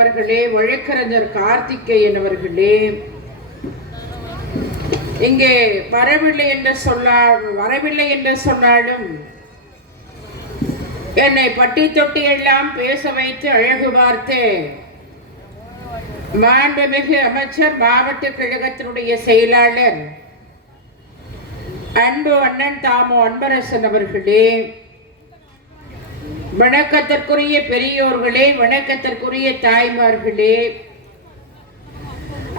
அவர்களே, வழக்கறிஞர் கார்த்திகேயன் அவர்களே, இங்கே வரவில்லை என்று சொன்னாலும் என்னை பட்டி தொட்டி எல்லாம் பேச வைத்து அழகு பார்த்து மாண்புமிகு அமைச்சர், மாவட்ட கழகத்தினுடைய செயலாளர் அன்பு அண்ணன் தாமோ அன்பரசன் அவர்களே, வணக்கத்திற்குரிய பெரியோர்களே, வணக்கத்திற்குரிய தாய்மார்களே,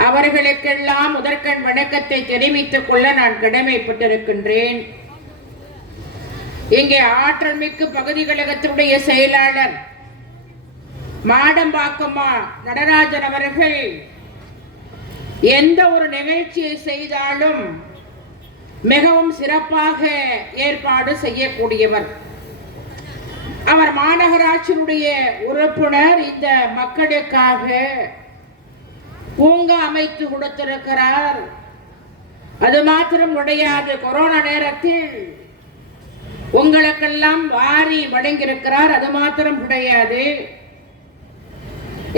அவர்களுக்கெல்லாம் முதற்கண் வணக்கத்தை தெரிவித்துக் கொள்ள நான் கடமைப்பட்டிருக்கின்றேன். இங்கே ஆற்றல் மிக்க பகுதி கழகத்தினுடைய செயலாளர் மாடம்பாக்கம்மா நடராஜன் அவர்கள் எந்த ஒரு நிகழ்ச்சியை செய்தாலும் மிகவும் சிறப்பாக ஏற்பாடு செய்யக்கூடியவர். அவர் மாநகராட்சியினுடைய உறுப்பினர். இந்த மக்களுக்காக பூங்கா அமைத்து கொடுத்திருக்கிறார். அது மாத்திரம் கிடையாது, கொரோனா நேரத்தில் உங்களுக்கெல்லாம் வாரி வழங்கியிருக்கிறார். அது மாத்திரம் கிடையாது,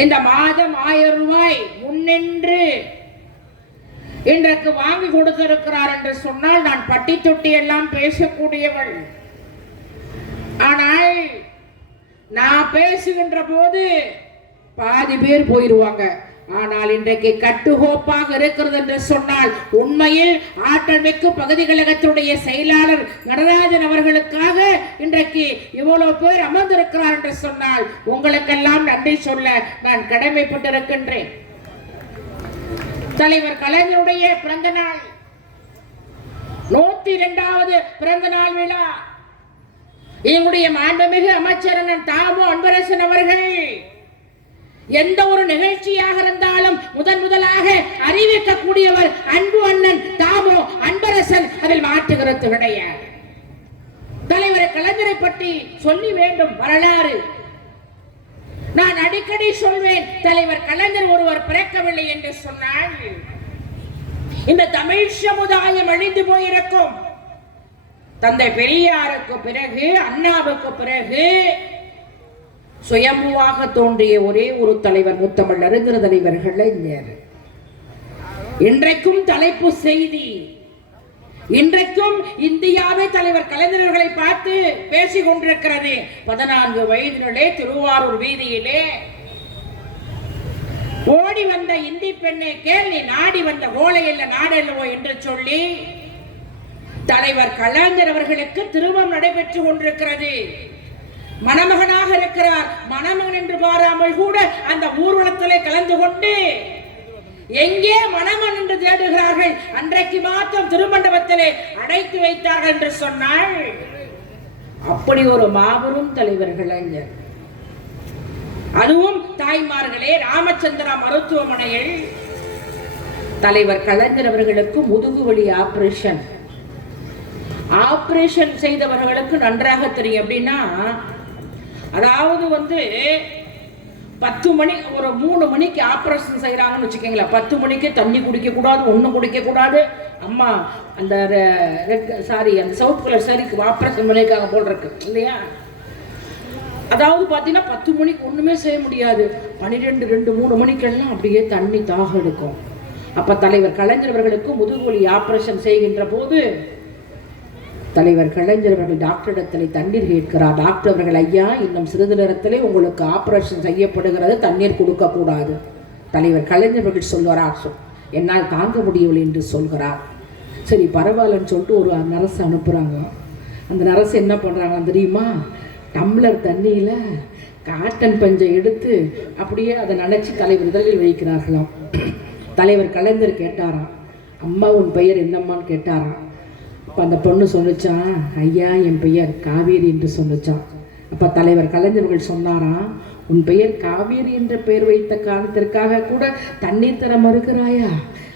இந்த மாதம் 1000 ரூபாய் முன்னின்று இன்றைக்கு வாங்கி கொடுத்திருக்கிறார் என்று சொன்னால் நான் பட்டி தொட்டி எல்லாம் பேசக்கூடியவள். ஆனால் நான் பேசுகின்ற போது பாதி பேர் போயிருவாங்க. ஆனால் இன்றைக்கு கட்டுக்கோப்பாக இருக்கிறது என்று சொன்னால் உண்மையில் ஆற்றல் மிக்க பகுதி கழகத்தினுடைய செயலாளர் நடராஜன் அவர்களுக்காக இன்றைக்கு இவ்வளவு பேர் அமர்ந்திருக்கிறார் என்று சொன்னால் உங்களுக்கெல்லாம் நன்றி சொல்ல நான் கடமைப்பட்டிருக்கின்றேன். தலைவர் கலைஞருடைய பிறந்த நாள், 102வது பிறந்த நாள் விழா. எங்களுடைய மாண்புமிகு அமைச்சர் அண்ணன் தாமோ அன்பரசன் அவர்கள் எந்த ஒரு நிகழ்ச்சியாக இருந்தாலும் முதலாக அறிவிக்கக்கூடியவர் அன்பு அண்ணன் தாமோ அன்பரசன். அதில் மாற்றுகிறது கிடையாது. தலைவர் கலைஞரை பற்றி சொல்லி வேண்டும் வரலாறு. நான் அடிக்கடி சொல்வேன், தலைவர் கலைஞர் ஒருவர் பிறக்கவில்லை என்று சொன்னால் இந்த தமிழ் சமுதாயம் அழிந்து போயிருக்கும். தந்தை பெரியாருக்கு பிறகு, அண்ணாவுக்கு பிறகு சுயம்புவாக தோன்றிய ஒரே ஒரு தலைவர் முத்தமிழ் அறிஞர் தலைவர் கலைஞர். இன்றைக்கும் தலைப்பு செய்தி, இன்றைக்கும் இந்தியாவை தலைவர் கலைஞர்களை பார்த்து பேசிக் கொண்டிருக்கிறது. 14 வயதிலே திருவாரூர் வீதியிலே ஓடி வந்த இந்தி பெண்ணை கேள், நீ நாடி வந்த ஓலை அல்ல நாடல்லவோ என்று சொல்லி தலைவர் கலைஞர் அவர்களுக்கு திருமணம் நடைபெற்றுக் கொண்டிருக்கிறது. மணமகனாக இருக்கிறார். மணமகன் என்று பாராமல் கூட அந்த ஊர்வலத்திலே கலந்து கொண்டு எங்கே மணமகன் என்று தேடுகிறார்கள். அன்றைக்கு மாத்திரம் திருமண்டபத்திலே அடைத்து வைத்தார்கள் என்று சொன்னால் அப்படி ஒரு மாபெரும் தலைவர் கலைஞர். அதுவும் தாய்மார்களே, ராமச்சந்திரா மருத்துவமனையில் தலைவர் கலைஞர் அவர்களுக்கு முதுகுவலி ஆபரேஷன் செய்தவர்களுக்கு நன்றாக தெரியும். அப்படின்னா, அதாவது 10 மணி, ஒரு 3 மணிக்கு ஆபரேஷன் செய்யறாங்கன்னு வச்சுக்கோங்களேன். 10 மணிக்கு தண்ணி குடிக்க கூடாது, ஒன்றும் குடிக்க கூடாது. அம்மா அந்த அந்த சவுத் கலர் சாரிக்கு ஆபரேஷன் பண்ணியிருக்காங்க போல் இருக்கு இல்லையா? அதாவது பார்த்தீங்கன்னா 10 மணிக்கு ஒன்றுமே செய்ய முடியாது. 12, 2, 3 மணிக்கெல்லாம் அப்படியே தண்ணி தாக எடுக்கும். அப்போ தலைவர் கலைஞர் அவர்களுக்கு முதுகுவலி ஆபரேஷன் செய்கின்ற போது தலைவர் கலைஞர் அவர்கள் டாக்டரிடத்திலே தண்ணீர் கேட்கிறார். டாக்டர் அவர்கள், ஐயா, இன்னும் சிறிது நேரத்திலே உங்களுக்கு ஆபரேஷன் செய்யப்படுகிறது, தண்ணீர் கொடுக்க கூடாது. தலைவர் கலைஞர் அவர்கள் சொல்வார், என்னால் தாங்க முடியவில்லை என்று சொல்கிறார். சரி பரவாயில்லன்னு சொல்லிட்டு ஒரு நர்ஸ் அனுப்புகிறாங்க. அந்த நர்ஸ் என்ன பண்ணுறாங்க தெரியுமா? டம்ளர் தண்ணியில் காட்டன் பஞ்சை எடுத்து அப்படியே அதை நினச்சி தலைவர் இதழில் வைக்கிறார்களாம். தலைவர் கலைஞர் கேட்டாராம், அம்மா உன் பெயர் என்னம்மான்னு கேட்டாராம். அப்போ அந்த பொண்ணு சொல்லிச்சான், ஐயா என் பெயர் காவேரி என்று சொல்லிச்சான். அப்போ தலைவர் கலைஞர்கள் சொன்னாராம், உன் பெயர் காவேரி என்ற பெயர் வைத்த காரணத்திற்காக கூட தண்ணீர் தர மறுக்கிறாயா?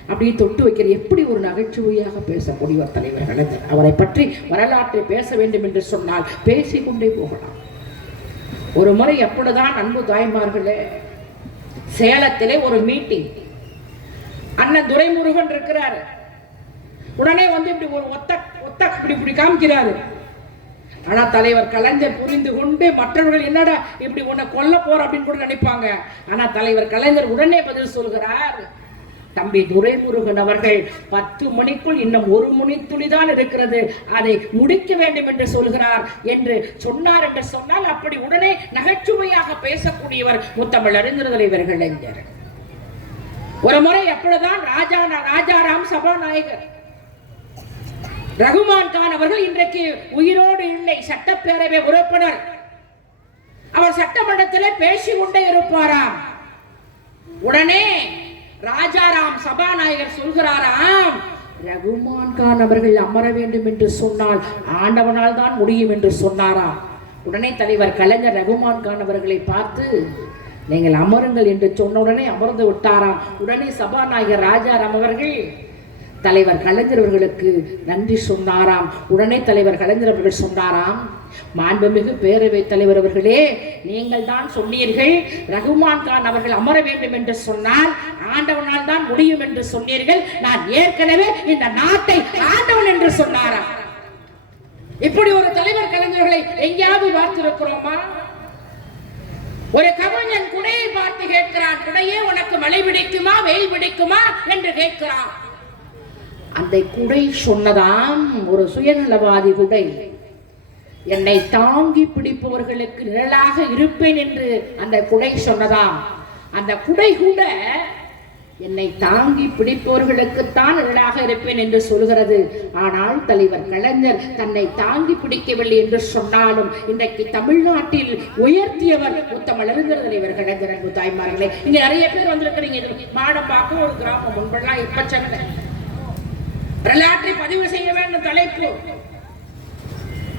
அப்படி தொட்டு வைக்கிற எப்படி ஒரு நகைச்சுவையாக பேசக்கூடியவர் தலைவர் கலைஞர். அவரை பற்றி வரலாற்றை பேச வேண்டும் என்று சொன்னால் பேசிக்கொண்டே போகலாம். ஒரு முறை எப்படிதான் அன்பு தாய்மார்களே, சேலத்திலே ஒரு மீட்டிங். அண்ணன் துரைமுருகன் இருக்கிறார். உடனே இப்படி ஒரு ஒத்த இப்படி காமிக்கிறாரு. ஆனா தலைவர் கலைஞர் புரிந்து கொண்டு மற்றவர்கள் என்னடா இப்படி உன்னை கொல்ல போற அப்படின்னு கூட நினைப்பாங்க. ஆனா தலைவர் கலைஞர் உடனே பதில் சொல்கிறார். தம்பி துரைமுருகன் அவர்கள் 10 மணிக்குள் இன்னும் 1 மணித்துளிதான் இருக்கிறது, அதை முடிக்க வேண்டும் என்று சொல்கிறார் என்று சொன்னார். என்று சொன்னால் அப்படி உடனே நகைச்சுவையாக பேசக்கூடியவர் முத்தமிழ் அறிஞர் தலைவர் கலைஞர். ஒரு முறை எப்பொழுதுதான் ராஜாராம் சபாநாயகர் ரகுமான் கான் அவர்கள் இன்றைக்கு உயிரோடு இல்லை, சட்டப்பேரவை உறுப்பினர். அவர் சட்டமன்றத்தில் பேசிக் கொண்டே இருப்பாராம். உடனே ராஜாராம் சபாநாயகர் சொல்கிறாராம், ரகுமான் கான் அவர்கள் அமர வேண்டும் என்று சொன்னால் ஆண்டவனால் தான் முடியும் என்று சொன்னாராம். உடனே தலைவர் கலைஞர் ரகுமான் கான் அவர்களை பார்த்து நீங்கள் அமருங்கள் என்று சொன்ன உடனே அமர்ந்து விட்டாராம். உடனே சபாநாயகர் ராஜாராம் அவர்கள் தலைவர் கலைஞர் அவர்களுக்கு நன்றி சொன்னாராம். உடனே தலைவர் கலைஞர் அவர்கள் சொன்னாராம், மாண்புமிகு பேரவைத் தலைவர் அவர்களே, நீங்கள் தான் சொன்னீர்கள் ரகுமான் கான் அவர்கள் அமர வேண்டும் என்று சொன்னால் ஆண்டவனால் தான் முடியும் என்று சொன்னீர்கள். நான் ஏற்கனவே இந்த நாட்டை ஆண்டவன் என்று சொன்னாராம். இப்படி ஒரு தலைவர் கலைஞர்களை எங்கேயாவது பார்த்திருக்கிறோமா? ஒரு கவிஞன் குடையை பார்த்து கேட்கிறான், குடையே உனக்கு மழை பிடிக்குமா வெயில் பிடிக்குமா என்று கேட்கிறான். அந்த குடை சொன்னதாம், ஒரு சுயநலவாதி குடை, என்னை தாங்கி பிடிப்பவர்களுக்கு நிழலாக இருப்பேன் என்று அந்த குடை சொன்னதாம். அந்த குடை கூட என்னை தாங்கி பிடிப்பவர்களுக்குத்தான் நிழலாக இருப்பேன் என்று சொல்கிறது. ஆனால் தலைவர் கலைஞர் தன்னை தாங்கி பிடிக்கவில்லை என்று சொன்னாலும் இன்றைக்கு தமிழ்நாட்டில் உயர்த்தியவர் முத்தமிழ் அறிஞர் தலைவர் கலைஞர். அன்பு தாய்மார்களே, இங்க நிறைய பேர் வந்திருக்கிறீங்க. மாடம்பாக்கம் ஒரு கிராமம், முன்பெல்லாம் இப்ப சென்னை. வரலாற்றை பதிவு செய்ய வேண்டும் தலைப்பு.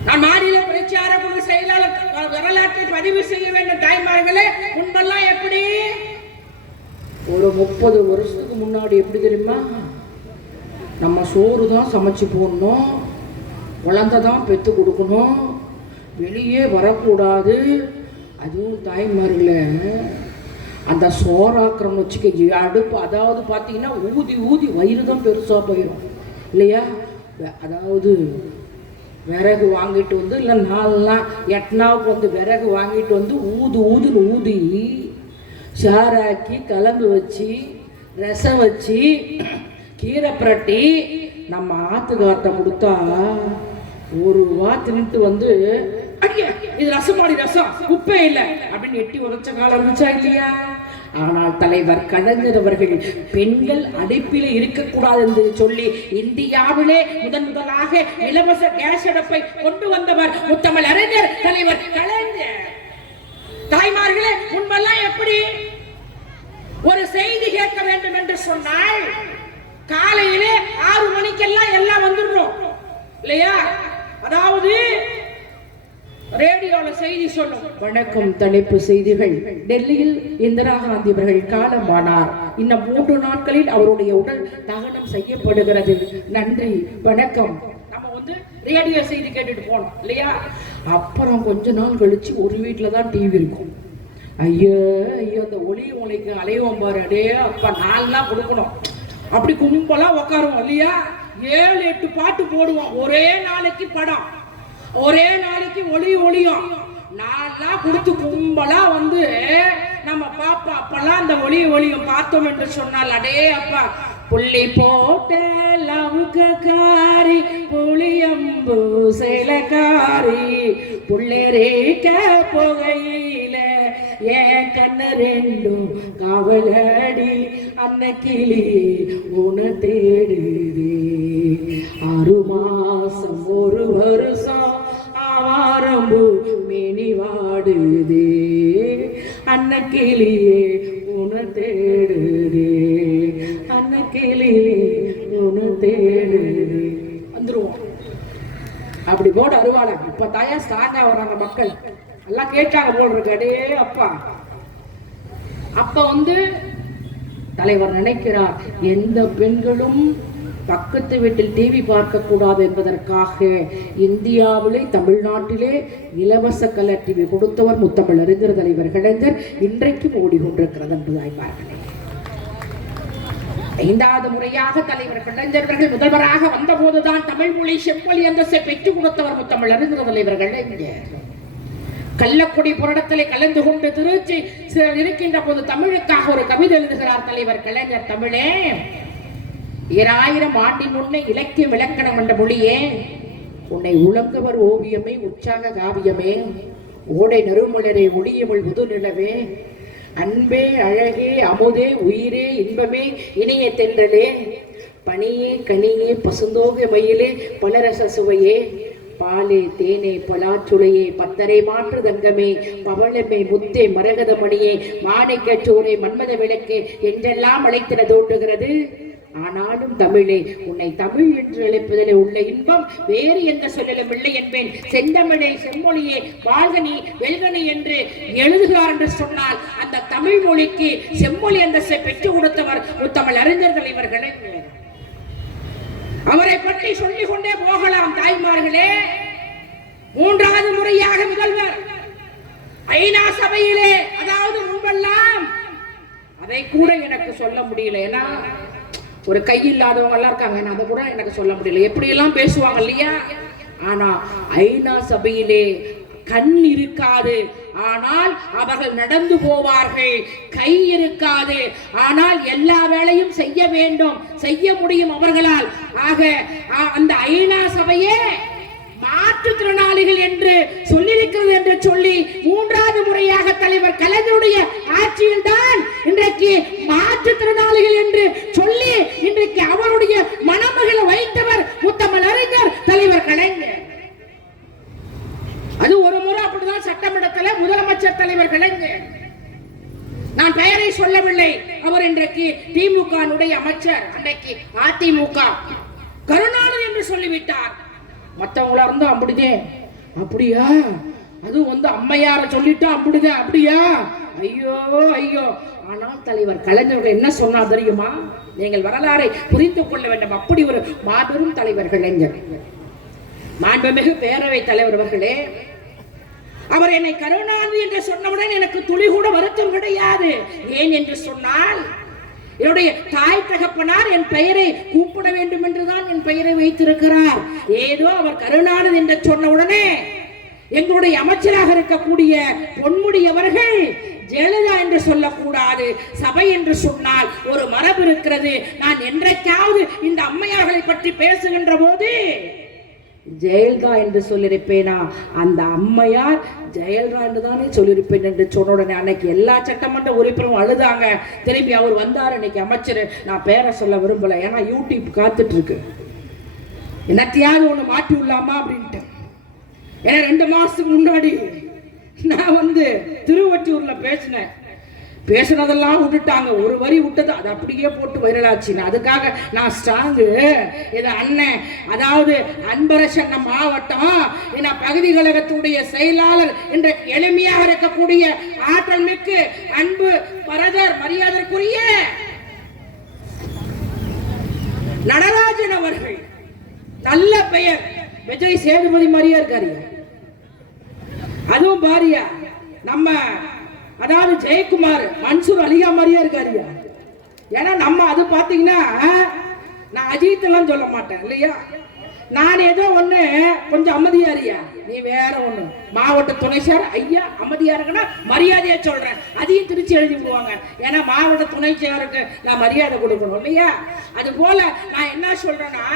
நான் மாநில பிரச்சார குழு செயலாளர், வரலாற்றை பதிவு செய்ய வேண்டும் தாய்மார்களே. முன்பெல்லாம் எப்படி, ஒரு 30 வருஷத்துக்கு முன்னாடி எப்படி தெரியுமா, நம்ம சோறு தான் சமைச்சு போடணும், குழந்தை தான் பெற்று கொடுக்கணும், வெளியே வரக்கூடாது. அதுவும் தாய்மார்களே, அந்த சோறாக்குறோம்னு வச்சுக்க அடுப்பு, அதாவது பார்த்தீங்கன்னா ஊதி ஊதி வயிறு தான் பெருசாக போயிடும் இல்லையா? அதாவது விறகு வாங்கிட்டு வந்து, இல்லை 8 வந்து விறகு வாங்கிட்டு வந்து ஊதுன்னு ஊதி சாராக்கி கலந்து வச்சு ரசம் வச்சு கீரை புரட்டி நம்ம ஆத்துக்கார்ட்ட கொடுத்தா ஒரு வாத்தின்ட்டு வந்து, அடிய இது ரசமாடி ரசம் உப்பே இல்லை அப்படின்னு எட்டி உரைச்ச காலம் இருந்துச்சா இல்லையா? ஆனால் தலைவர் கலைஞர் அவர்கள் பெண்கள் அடுப்பில் இருக்கக்கூடாது என்று சொல்லி இந்தியாவிலே முதலாக இலவச கேஸ் அடுப்பை கொண்டு வந்தவர் முத்தமிழ் அறிஞர் தலைவர் கலைஞர். தாய்மார்களே, முன்பெல்லாம் எப்படி, ஒரு செய்தி கேட்க வேண்டும் என்று சொன்னால் காலையிலே 6 மணிக்கெல்லாம் எல்லாம் வந்துடுறோம் இல்லையா? அதாவது ரேடியோல செய்தி சொல்லும். வணக்கம், தலைப்பு செய்திகள். டெல்லியில் இந்திரா காந்தி அவர்கள் காலமானார். இன்னும் 3 நாட்களில் அவருடைய உடல் தகனம் செய்யப்படுகிறது. நன்றி, வணக்கம். நம்ம வந்து ரேடியோ செய்தி கேட்டுட்டு போனோம் இல்லையா? அப்புறம் கொஞ்ச நாள் கழிச்சு ஒரு வீட்டில் தான் டிவி இருக்கும். ஐயோ அந்த ஒளி உலைக்கு அலைவோம் பாரு, அடே அப்பா 4 நாள் கொடுக்கணும். அப்படி கும்பலாம் உட்காருவோம் இல்லையா? 7-8 பாட்டு போடுவோம். ஒரே நாளைக்கு படம், ஒரே நாளைக்கு ஒளியும் 4 நாள் கொடுத்து கும்பலா வந்து நம்ம பாப்பா. அப்பெல்லாம் அந்த ஒளியும் பார்த்தோம் என்று சொன்னால் அடே அப்பா, புள்ளி போட்ட லவுகாரி புளியம்பு சேலக்காரி புள்ளரேக்க புகையில ஏன் கண்ணு 2 காவலடி அன்னக்கிளி உன தேடுதே 6 மாசம் 1 வருஷம் ஆவாரம்பு மேனி வாடுதே அன்னக்கிளியே உன தேடுதே அன்னக்கிளியே உன தேடுதே. வந்துருவோம் அப்படி போட அருவாள. இப்ப தாயா ஸ்ட்ராங்கா வர்றாங்க மக்கள் எல்லாம் கேட்டாங்க போல் இருக்கு. அடே அப்பா, அப்ப வந்து தலைவர் நினைக்கிறார், எந்த பெண்களும் பக்கத்து வீட்டில் டிவி பார்க்க கூடாது என்பதற்காக இந்தியாவிலே தமிழ்நாட்டிலே இலவச கலர் டிவி கொடுத்தவர் முத்தமிழ் அறிஞர் தலைவர் கலைஞர். இன்றைக்கும் ஓடிக்கொண்டிருக்கிறது என்பதாய் பார்க்கிறேன். 5வது முறையாக தலைவர் கலைஞர்கள் முதல்வராக வந்தபோதுதான் தமிழ் மொழி செம்மொழி அந்தஸ்தை பெற்றுக் கொடுத்தவர் முத்தமிழ் அறிஞர் தலைவர்கள். கள்ளக்குடி போராட்டத்திலே கலந்து கொண்டு திருச்சி இருக்கின்ற போது தமிழுக்காக ஒரு கவிதை எழுதுகிறார் தலைவர் கலைஞர். தமிழே, 2000 ஆண்டின் முன்னே இலக்கிய விளக்கணம் என்ற மொழியே, உன்னை உலங்குவர் ஓவியமே உற்சாக காவியமே, ஓடை நறுமலரே ஒளியமிழ் முதுநிலவே, அன்பே அழகே அமுதே உயிரே இன்பமே இனிய தென்றலே, பனியே கனியே பசுந்தோக மயிலே பலரச சுவையே, பாலே தேனே பலாச்சுளையே பத்தரை மாற்று தங்கமே பவளமே முத்தே மரகத மணியே மாணிக்கச்சோரை மன்மத விளக்கே என்றெல்லாம் அழைத்திட தோன்றுகிறது. ஆனாலும் தமிழே, உன்னை தமிழ் என்று அழைப்பதிலே உள்ள இன்பம் வேறு எந்த சொல்லலும் இல்லை என்பேன். செந்தமிழை செம்மொழியே வாழ்கனி வெல்கனி என்று எழுதுகிறார் என்று சொன்னால் அந்த தமிழ் மொழிக்கு செம்மொழி அந்தஸ்தை பெற்றுக் கொடுத்தவர் முத்தமிழ் அறிஞர் தலைவர்களே. அவரை பற்றி சொல்லிக் கொண்டே போகலாம் தாய்மார்களே. 3வது முறையாக முதல்வர் ஐநா சபையிலே, அதாவது முன்பெல்லாம் அதை கூட எனக்கு சொல்ல முடியல, ஏன்னா ஒரு கை இல்லாதவங்க எல்லாம் இருக்காங்க, அதை கூட எனக்கு சொல்ல முடியல, எப்படி எல்லாம் பேசுவாங்க இல்லையா. ஆனா ஐநா சபையிலே கண் இருக்காது, ஆனால் அவர்கள் நடந்து போவார்கள். கை இருக்காது, ஆனால் எல்லா வேலையும் செய்ய வேண்டும், செய்ய முடியும் அவர்களால். ஆக அந்த ஐநா சபையே மாற்றுத்திறனாளிகள் என்று சொல்லியிருக்கிறது என்று சொல்லி 3வது முறையாக தலைவர் கலைஞருடைய ஆட்சியில் தான் இன்றைக்கு மாற்றுத்திறனாளிகள் என்று சொல்லி இன்றைக்கு அவருடைய மணமகளை வைத்தவர் முத்தமிழ் அறிஞர் தலைவர் கலைஞர். அது ஒரு முறை அப்படிதான் சட்டமன்றத்தில் முதலமைச்சர் தலைவர் கலைஞர், நான் பெயரை சொல்லவில்லை, அவர் இன்றைக்கு திமுக அமைச்சர், அன்றைக்கு அதிமுக கருணாநிதி என்று சொல்லிவிட்டார். மற்றவங்களா இருந்தா அப்படிதே, அப்படியா, அதுவும் அம்மையார சொல்லிட்டா அப்படிதே, அப்படியா, ஐயோ ஐயோ. ஆனால் தலைவர் கலைஞர்கள் என்ன சொன்னார் தெரியுமா? நீங்கள் வரலாறை புரிந்து கொள்ள வேண்டும். அப்படி ஒரு மாபெரும் தலைவர் கலைஞர், மாண்புமிகு பேரவை தலைவர் அவர்களே. அவர் என்னை கருணாநிதி என்று சொன்னவுடன் எனக்கு துளி கூட வருத்தம் கிடையாது. ஏன் என்று சொன்னால், என்னுடைய தாய் தகப்பனார் என் பெயரை கூப்பிட வேண்டும் என்றுதான் என் பெயரை வைத்திருக்கிறார். ஏதோ அவர் கருணாநிதி என்று சொன்ன உடனே எங்களுடைய அமைச்சராக இருக்கக்கூடிய பொன்முடி அவர்கள் ஜெயலலிதா என்று சொல்லக்கூடாது, சபை என்று சொன்னால் ஒரு மரபு இருக்கிறது. நான் என்றைக்காவது இந்த அம்மையார்களை பற்றி பேசுகின்ற போது ஜெயலலிதா என்று சொல்லியிருப்பேனா, அந்த அம்மையார் ஜெயலலிதா என்று தானே சொல்லியிருப்பேன் என்று சொன்ன உடனே அன்னைக்கு எல்லா சட்டமன்ற உறுப்பினரும் அழுதாங்க. திரும்பி அவர் வந்தார், இன்னைக்கு அமைச்சர். நான் பேரை சொல்ல விரும்பல, ஏன்னா யூடியூப் காத்துட்டு இருக்கு, என்னத்தையாவது ஒன்று மாற்றி விடலாமா அப்படின்ட்டு. ஏன்னா 2 மாசத்துக்கு முன்னாடி நான் திருவொற்றியூர்ல பேசினதெல்லாம் விட்டுட்டாங்க, ஒரு வரி விட்டது அது அப்படியே போட்டு வைரலாச்சு. அதுக்காக நான் ஸ்ட்ராங்கு, இது அண்ணன், அதாவது அன்பரசன் மாவட்டம் என்ன பகுதி கழகத்துடைய செயலாளர் என்ற எளிமையாக இருக்கக்கூடிய ஆற்றல் மிக்க அன்பு பரதர் மரியாதைக்குரிய நடராஜன் அவர்கள், நல்ல பெயர், விஜய் சேதுபதி மாதிரியா இருக்காரு. அதுவும் பாரியா நம்ம, அதாவது ஜெயக்குமார் மன்சூர் அலிகா மாதிரியா இருக்காரு. ஏன்னா நம்ம அது பாத்தீங்கன்னா, நான் அஜித் எல்லாம் சொல்ல மாட்டேன் இல்லையா, நான் ஏதோ ஒண்ணு கொஞ்சம் அமைதியாரியா, நீ வேற ஒண்ணு மாவட்ட துணை சார் ஐயா அமைதியா இருக்குன்னா மரியாதையா சொல்றேன், அதையும் திருச்சி எழுதி விடுவாங்க. ஏன்னா மாவட்ட துணை சேருக்கு நான் மரியாதை கொடுக்கணும் இல்லையா. அது போல நான் என்ன சொல்றேன்னா,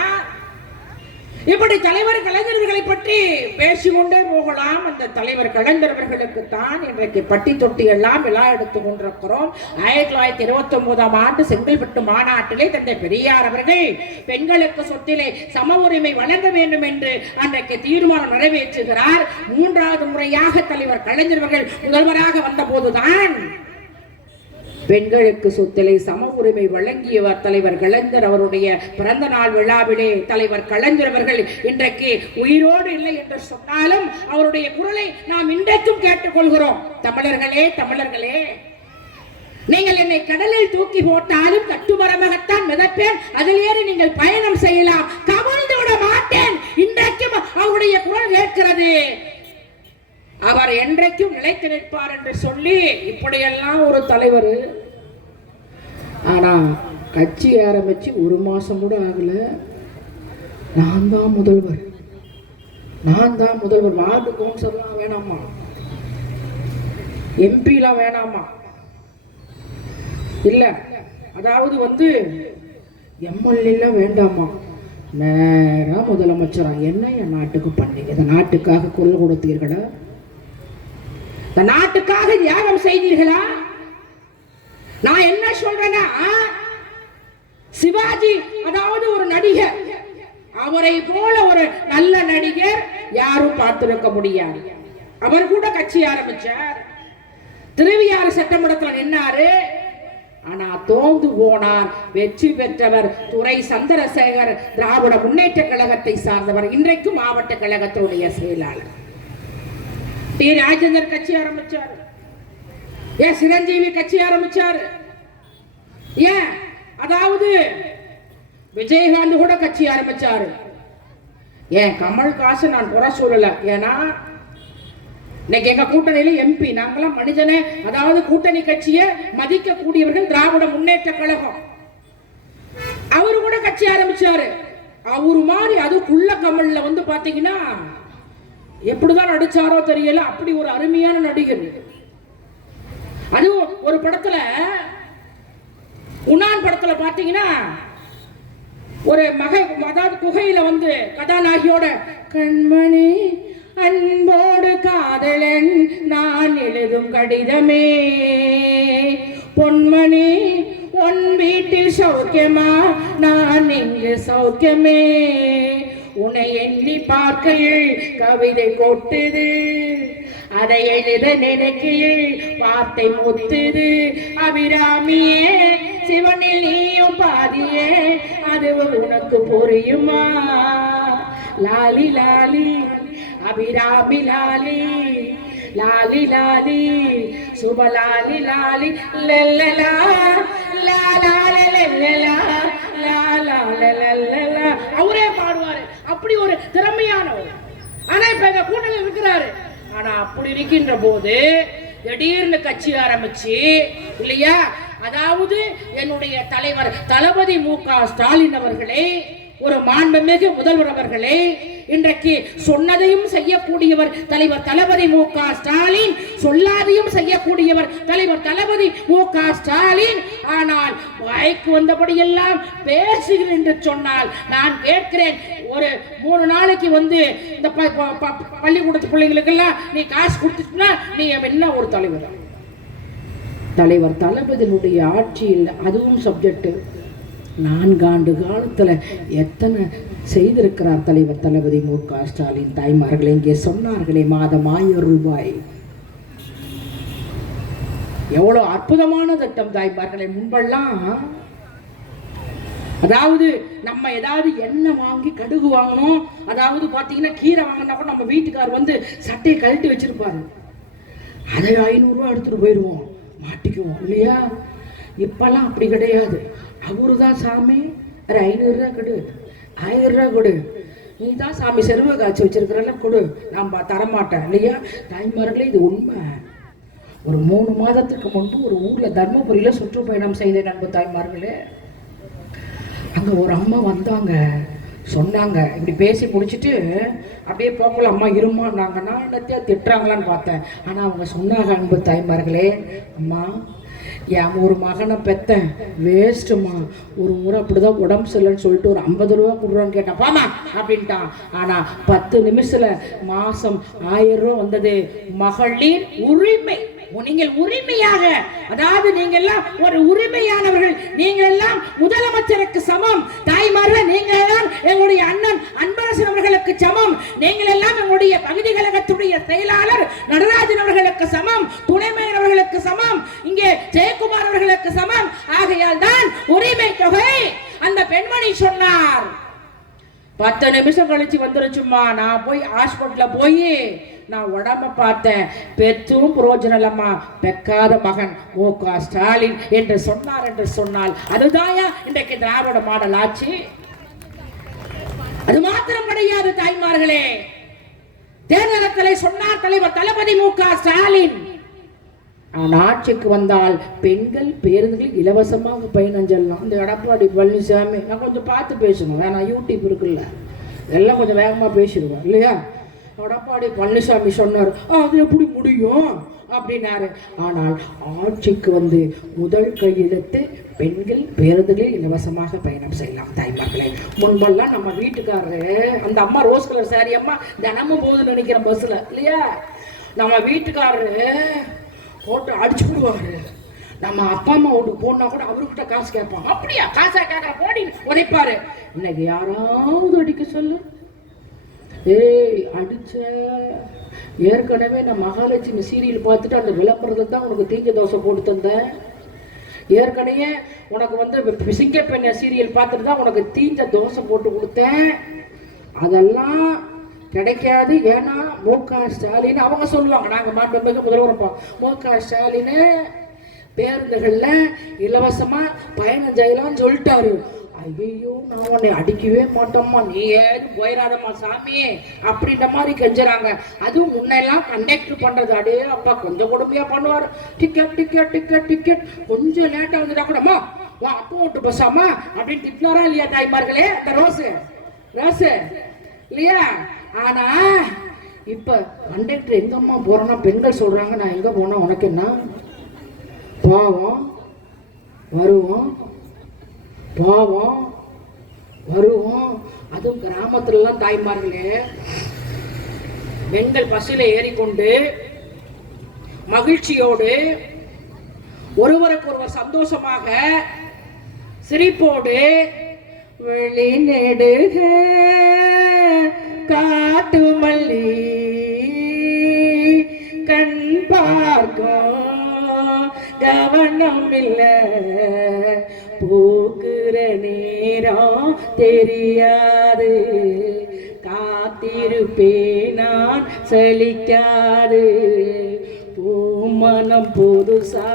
இப்படி தலைவர் கலைஞர்களை பற்றி பேசிக்கொண்டே போகலாம். அந்த தலைவர் கலைஞர்களுக்கு தான் இன்றைக்கு பட்டி தொட்டி எல்லாம் விழா எடுத்துக் கொண்டிருக்கிறோம். 1929ஆம் ஆண்டு செங்கல்பட்டு மாநாட்டிலே தந்தை பெரியார் அவர்கள் பெண்களுக்கு சொத்திலே சம உரிமை வழங்க வேண்டும் என்று அன்றைக்கு தீர்மானம் நிறைவேற்றுகிறார். 3வது முறையாக தலைவர் கலைஞர்கள் முதல்வராக வந்த போதுதான் பெண்களுக்கு சொத்திலே சம உரிமை வழங்கியவர் தலைவர் கலைஞர். அவருடைய பிறந்த நாள் விழாவிலே தலைவர் கலைஞர் அவர்கள் இன்றைக்கு உயிரோடு இல்லை என்று சொன்னாலும் அவருடைய குரலை நாம் இன்றைக்கும் கேட்டுக்கொள்கிறோம். தமிழர்களே, தமிழர்களே, நீங்கள் என்னை கடலில் தூக்கி போட்டாலும் கட்டுமரமாகத்தான் மிதப்பேன், அதில் ஏறி நீங்கள் பயணம் செய்யலாம், கவிழ்ந்து விட மாட்டேன். இன்றைக்கும் அவருடைய குரல் கேட்கிறது. அவர் என்றைக்கும் நிலைத்து நிற்பார் என்று சொல்லி இப்படியெல்லாம் ஒரு தலைவர். ஆனா கட்சி ஆரம்பிச்சு 1 மாசம் கூட ஆகல, நான் தான் முதல்வர். வார்டு கவுன்சிலர்லாம் வேணாமா, எம்பிலாம் வேணாமா, இல்ல அதாவது வந்து எம்எல்ஏலாம் வேண்டாமா, நேரா முதலமைச்சரா. என்ன என் நாட்டுக்கு பண்ணீங்க? இந்த நாட்டுக்காக குரல் கொடுத்தீர்களா? இந்த நாட்டுக்காக தியாகம் செய்தீர்களா? நான் என்ன சொல்றேன்னா, சிவாஜி அதாவது ஒரு நடிகர், அவரை போல ஒரு நல்ல நடிகர் யாரும் பார்த்திருக்க முடியாது. அவர் கூட கட்சி ஆரம்பிச்சார், திருவையாறு சட்டமன்றத்தில் நின்னாரு, ஆனா தோந்து போனார். வெற்றி பெற்றவர் துரை சந்திரசேகர், திராவிட முன்னேற்ற கழகத்தை சார்ந்தவர், இன்றைக்கு மாவட்ட கழகத்தினுடைய செயலாளர். டி ராஜேந்தர் கட்சி ஆரம்பிச்சார், ஏன் சிரஞ்சீவி கட்சி ஆரம்பிச்சார், ஏன் அதாவது விஜயகாந்த் கூட கட்சி ஆரம்பிச்சாரு. ஏன் கமல்ஹாசன் நான் குறை சொல்லல, ஏன்னா இன்னைக்கு எங்க கூட்டணியில எம்பி நாங்களாம் மனிதனே, அதாவது கூட்டணி கட்சியை மதிக்க கூடியவர்கள் திராவிட முன்னேற்ற கழகம். அவரு கூட கட்சி ஆரம்பிச்சாரு. அவரு மாதிரி அது குள்ள கமல்ல வந்து பாத்தீங்கன்னா எப்படிதான் நடிச்சாரோ தெரியல, அப்படி ஒரு அருமையான நடிகர். அதுவும் ஒரு படத்துல, உன்னான் படத்துல பாத்தீங்கன்னா ஒரு அதாவது குகையில வந்து கதாநாயகியோட கண்மணி அன்போடு காதலன் நான் எழுதும் கடிதமே, பொன்மணி உன் வீட்டில் சௌக்கியமா நான் இங்கு சௌக்கியமே, உன்னை எண்ணி பார்க்கையில் கவிதை கொட்டுது, அதை எழுத நினைக்கையில் வார்த்தை முத்துது, அபிராமியே சிவனில் நீயும் பாதியே அது உனக்கு புரியுமா, லாலி லாலி அபிராமி லாலி லாலி லாலி சுபலாலி லாலி லல்லலா லாலாலலலலா லாலாலலலலா. அவரே பாடுவாரு, அப்படி ஒரு திறமையானவர். ஆனா இப்ப எங்க கூட்டணியில் இருக்கிறாரு. ஆனா அப்படி இருக்கின்ற போது திடீர்னு கட்சி ஆரம்பிச்சு இல்லையா, அதாவது என்னுடைய தலைவர் தளபதி மு.க. ஸ்டாலின் அவர்களே, ஒரு மாண்புமிகு முதல்வர் அவர்களே, இன்றைக்கு சொன்னதையும் செய்யக்கூடியவர் தலைவர் தளபதி மு.க. ஸ்டாலின், சொல்லாதையும் செய்யக்கூடியவர் தலைவர் தளபதி மு.க. ஸ்டாலின். ஆனால் வாய்க்கு வந்தபடியெல்லாம் பேசுகிறேன் என்று சொன்னால் நான் கேட்கிறேன், ஒரு 3 நாளைக்கு வந்து இந்த பள்ளிக்கூடத்து பிள்ளைங்களுக்கெல்லாம் நீ காசு கொடுத்துச்சுன்னா நீ என்ன ஒரு தலைவர்? தலைவர் தளபதியினுடைய ஆட்சியில் அதுவும் சப்ஜெக்ட் 4 ஆண்டு காலத்தில் எத்தனை செய்திருக்கிறார் தலைவர் தளபதி மு.க. ஸ்டாலின். தாய்மார்களே, இங்கே சொன்னார்களே மாதம் 1000 ரூபாய், எவ்வளவு அற்புதமான திட்டம் தாய்மார்களே. முன்பெல்லாம் அதாவது நம்ம ஏதாவது எண்ணெய் வாங்கி கடுகு வாங்கணும், அதாவது பார்த்தீங்கன்னா கீரை வாங்கினா கூட நம்ம வீட்டுக்கார் வந்து சட்டையை கழட்டி வச்சிருப்பாரு, அதை 500 ரூபா எடுத்துட்டு போயிடுவோம், மாட்டிக்குவோம் இல்லையா. இப்பெல்லாம் அப்படி கிடையாது. அவரு தான் சாமி, 500 ரூபா கொடு, 1000 ரூபா கொடு, நீ தான் சாமி செருவை காய்ச்சி வச்சிருக்கிறல்ல கொடு, நான் தரமாட்டேன் இல்லையா. தாய்மார்களே, இது உண்மை. ஒரு 3 மாதத்துக்கு முன்பு ஒரு ஊர்ல தர்மபுரியில சுற்றுப்பயணம் செய்த நண்பு தாய்மார்களே, அங்க ஒரு அம்மா வந்தாங்க, சொன்னாங்க, இப்படி பேசி முடிச்சுட்டு அப்படியே போக்கல அம்மா இருமான்னாங்க. நான் என்னத்தையா திட்டுறாங்களான்னு பார்த்தேன். ஆனா அவங்க சொன்னாங்க, அன்பு தாய்மார்களே, அம்மா என் ஒரு மகனை பெத்தேன், வேஸ்ட்டுமா, ஒரு முறை அப்படிதான் உடம்பு சரியில்லைன்னு சொல்லிட்டு ஒரு 50 ரூபா கொடுறான்னு கேட்டேன், பாமா அப்படின்ட்டான். ஆனா 10 நிமிஷத்துல மாசம் 1000 ரூபா வந்தது. மகளிர் உரிமை, நீங்கள் உரிமையாக, அதாவது நீங்க எல்லாம் ஒரு உரிமையானவர்கள், நீங்கள் எல்லாம் முதலமைச்சருக்கு சமம். தாய்மார்கள், நீங்கள் எல்லாம் எங்களுடைய அண்ணன் அன்பரசன் அவர்களுக்கு சமம். நீங்கள் எல்லாம் எங்களுடைய பகுதி கழகத்துடைய செயலாளர் நடராஜன் அவர்களுக்கு சமம், துணை மேயர் அவர்களுக்கு சமம், இங்கே ஜெயக்குமார் அவர்களுக்கு சமம். ஆகையால் தான் உரிமை தொகை. அந்த பெண்மணி சொன்னார், 10 நிமிஷம் கழிச்சு வந்துருச்சுமா. நான் போய் ஹாஸ்பிட்டல்ல போய் நான் உடம்ப பார்த்தேன், பெற்றும் புரோஜனம் இல்லம்மா, பெக்காத மகன் மு.க. ஸ்டாலின் என்று சொன்னார். என்று சொன்னால் அதுதான் இன்றைக்கு திராவிட மாடல் ஆட்சி. அது மாத்திரம் கிடையாது தாய்மார்களே, தேர்தலத்தில் சொன்னார் தலைவர் தளபதி மு.க. ஸ்டாலின், ஆட்சிக்கு வந்தால் பெண்கள் பேருந்துகளில் இலவசமாக பயணம் செல்லலாம். அந்த எடப்பாடி பழனிசாமி, நான் கொஞ்சம் பார்த்து பேசணும், வேணா யூடியூப் இருக்குல்ல, எல்லாம் கொஞ்சம் வேகமாக பேசிடுவேன் இல்லையா. எடப்பாடி பழனிசாமி சொன்னார், அது எப்படி முடியும் அப்படின்னாரு. ஆனால் ஆட்சிக்கு வந்து முதல் கையெழுத்து பெண்கள் பேருந்துகளில் இலவசமாக பயணம் செய்யலாம். தாய்மார்களே, முன்பெல்லாம் நம்ம வீட்டுக்காரரு, அந்த அம்மா ரோஸ் கலர் சாரி அம்மா தினமும் போகுதுன்னு நினைக்கிறேன் பஸ்ஸில் இல்லையா, நம்ம வீட்டுக்காரரு போட்டு அடிச்சு விடுவாரு. நம்ம அப்பா அம்மா வீட்டுக்கு போனா கூட அவர்கிட்ட காசு கேட்பான். அப்படியா, காசா கேட்கற போடி உதைப்பாரு. இன்னைக்கு யாராவது அடிக்க சொல்லு, ஏய் அடிச்ச. ஏற்கனவே நான் மகாலட்சுமி சீரியல் பார்த்துட்டு அந்த விளம்பரத்தை தான் உனக்கு தீஞ்ச தோசை போட்டு தந்தேன். ஏற்கனவே உனக்கு வந்து சிங்கப்பெண்ண சீரியல் பார்த்துட்டு தான் உனக்கு தீஞ்ச தோசை போட்டு கொடுத்தேன். அதெல்லாம் கிடைக்காது. ஏன்னா மு.க. ஸ்டாலின் அவங்க சொல்லுவாங்க, நாங்கள் மாண்புமிகு முதல்வர் மு.க. ஸ்டாலின் பேருந்துகளில் இலவசமாக பயணம் செய்யலாம்னு சொல்லிட்டாரு. ஐயோ, நான் உன்னை அடிக்கவே மாட்டோம்மா, நீ ஏது போயிடாதம்மா சாமி அப்படின்ற மாதிரி கெஞ்சுறாங்க. அதுவும் முன்னெல்லாம் கண்டக்டர் பண்ணுறது, அடே அப்பா கொஞ்சம் கொடுமையாக பண்ணுவார். டிக்கெட் டிக்கெட் டிக்கெட் டிக்கெட் கொஞ்சம் லேட்டாக வந்துட்டா கூடம்மா வா அப்போ விட்டு பஸ்ஸாமா அப்படின்னு திட்டினாரா இல்லையா தாய்மார்களே, அந்த ரோஸு இல்லையா. ஆனா இப்ப கண்டக்டர் எங்கம்மா போறோம்னா பெண்கள் சொல்றாங்க, நான் எங்க போனா உனக்கு என்ன, பாவம் வருவோம். அதுவும் கிராமத்துலலாம் தாய்மார்களே, பெண்கள் பஸ்ஸில் ஏறிக்கொண்டு மகிழ்ச்சியோடு ஒருவருக்கு ஒருவர் சந்தோஷமாக சிரிப்போடு வெளிநெடுக காட்டு மல்லி கண் பார்க்கும் கவனம் இல்லை, போக்குற நேரம் தெரியாது, காத்திருப்பே நான் சலிக்காது, பூமனம் புதுசா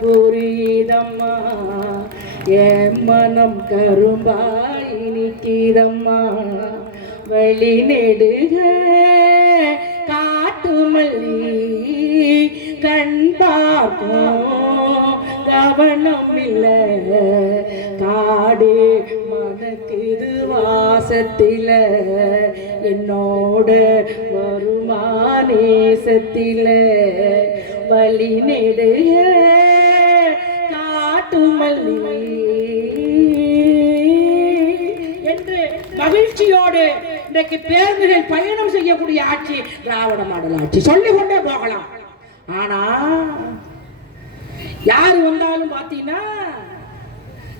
புரியுதம்மா, என் மனம் கரும்பாய் நிற்கிறம்மா, வழி நெடுக காட்டு மல்லி கண் பார்க்கும் கவனம் இல்லை, காடு மனக்குது வாசத்தில என்னோட வருமா நேசத்தில, வழி நெடுக காட்டு மல்லி என்று மகிழ்ச்சியோடு இன்றைக்கு பேருந்துகள் பயணம் செய்யக்கூடிய ஆட்சி திராவிட மாடல் ஆட்சி, சொல்லிக் கொண்டே போகலாம். ஆனா யாரு வந்தாலும் பாத்தீங்கன்னா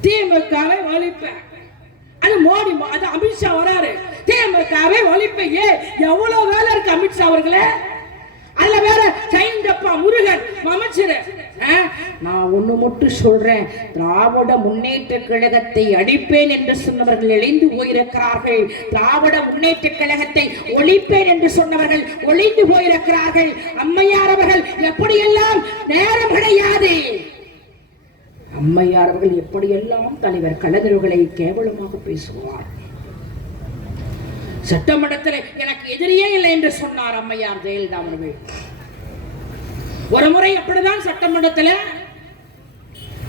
திமுகவை ஒழிப்பேன், அது மோடி, அது அமித்ஷா வராரு, திமுகவை ஒழிப்பேன். எவ்வளவு வேலை இருக்கு அமித்ஷா அவர்களே, அதுல வேற ஜெயந்தப்பா முருகன் அமைச்சர். நான் ஒண்ணு மட்டும் சொல்றேன், திராவிட முன்னேற்ற கழகத்தை அடிப்பேன் என்று சொன்னவர்கள் இழைந்து போயிருக்கிறார்கள், திராவிட முன்னேற்ற கழகத்தை ஒழிப்பேன் என்று சொன்னவர்கள் ஒளிந்து போயிருக்கிறார்கள். அம்மையார் அவர்கள் எப்படியெல்லாம் நேரம் கிடையாது, அம்மையார் அவர்கள் எப்படியெல்லாம் தலைவர் கலைஞர்களை கேவலமாக பேசுவார். சட்டமன்றத்தில் எனக்கு எதிரியே இல்லை என்று சொன்னார் அம்மையார் ஜெயலலிதா அவர்கள். ஒரு முறை அப்படிதான் சட்டமன்றத்தில்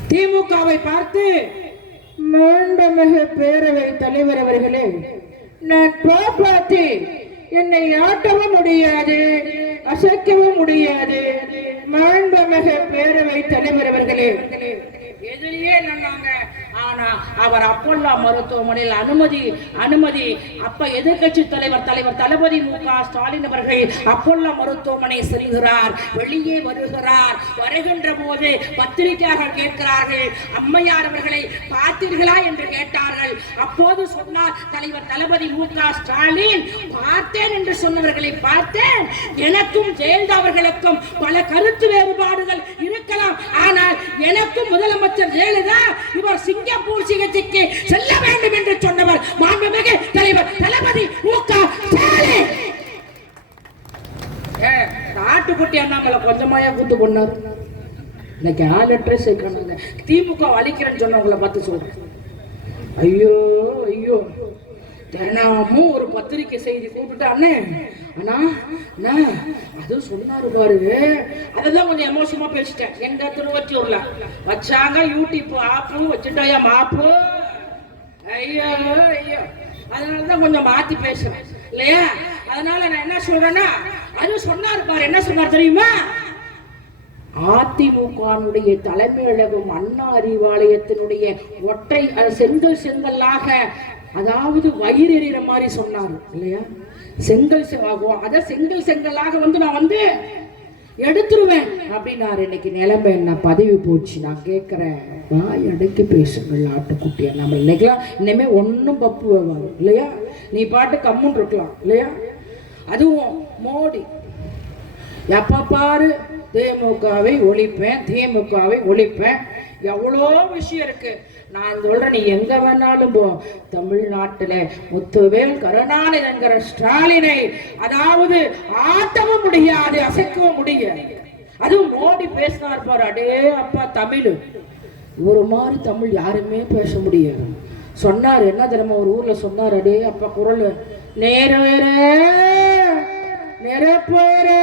திமுகவை பார்த்து, மாண்புமிகு பேரவை தலைவர் அவர்களே, நான் பார்த்து என்னை ஆட்டவும் முடியாது அசைக்கவும் முடியாது, மாண்புமிகு பேரவை தலைவர் அவர்களே எதிரியே நன்னாங்க. ஆனா அவர் அப்போல்லா மருத்துவமனையில் அனுமதி அப்ப எதிர்கட்சி தலைவர் தளபதி மு.க. ஸ்டாலின் அவர்கள் அப்போல்லா மருத்துவமனை செல்கிறார், வெளியே வருகிறார். வருகின்ற போது பத்திரிகையாளர்கள் கேட்கிறார்கள், அம்மையார் அவர்களை பார்த்தீர்களா என்று கேட்டார்கள். அப்போது சொன்னார் தலைவர் தளபதி மு.க. ஸ்டாலின், பார்த்தேன் என்று சொன்னவர்களை பார்த்தேன், எனக்கும் ஜெயலலிதா அவர்களுக்கும் பல கருத்து வேறுபாடுகள் இருக்கலாம், ஆனால் எனக்கும் முதலமைச்சர் ஜெயலலிதா இவர் சிங்கப்பூர் சிகிச்சைக்கு செல்ல வேண்டும் என்று சொன்னவர் மாண்புமிகு தலைவர் தளபதி மு.க. ஸ்டாலின். நாட்டுக்குட்டி அண்ணாமலை கொஞ்சமாயா கூத்து பண்ணார். இன்னைக்கு ஆளற்ற சேர்க்கணுங்க. திமுக அழிக்கிறேன்னு சொன்னவங்களை பார்த்து சொல்றேன், ஐயோ தினமும் ஒரு பத்திரிக்கை செய்தி கூப்பிட்டு அண்ணே அண்ணா அண்ணா அதுவும் சொன்னாரு பாரு. அதெல்லாம் கொஞ்சம் எமோஷனமா பேசிட்டேன். எங்க திருவொற்றியூர்ல வச்சாங்க யூடியூப் ஆப்பு வச்சுட்டாயா மாப்பு. ஐயோ ஐயோ, அதனாலதான் கொஞ்சம் மாத்தி பேசுறேன் இல்லையா. அதனால நான் என்ன சொல்றேன்னா, அதுவும் சொன்னாரு பாரு. என்ன சொன்னார் தெரியுமா? அதிமுகனுடைய தலைமையழகம் அண்ணா அறிவாலயத்தினுடைய ஒற்றை செங்கல் செங்கல்லாக, அதாவது வயிறு எறிகிற மாதிரி சொன்னார் இல்லையா. செங்கல் அத செங்கல் செங்கல்லாக வந்து நான் வந்து எடுத்துருவேன் அப்படின்னாரு. இன்னைக்கு நிலைமை என்ன பதவி போச்சு. நான் கேட்கிறேன், வாய் அடக்கி பேசுங்கள் ஆட்டுக்குட்டியா. நம்ம இன்னைக்கெல்லாம் இனிமே ஒன்றும் பப்பு வருவாங்க இல்லையா. நீ பாட்டு கம்முன்னு இருக்கலாம் இல்லையா. அதுவும் மோடி எப்ப பாரு திமுகவை ஒழிப்பேன் திமுகவை ஒழிப்பேன். எவ்வளோ விஷயம் இருக்கு. நான் சொல்றேன், நீ எங்க வேணாலும் போ. தமிழ்நாட்டில் முத்துவேல் கருணாநிதிங்கிற ஸ்டாலினை அதாவது ஆட்டவும் முடியாது, அசைக்கவும் முடியாது. அதுவும் மோடி பேசினார் பாரு, அடே அப்பா தமிழ் ஒரு மாதிரி தமிழ் யாருமே பேச முடியாது. சொன்னார் என்ன தெரியுமா, ஒரு ஊர்ல சொன்னார், அடே அப்பா குரல் நேர நெருப்புயரே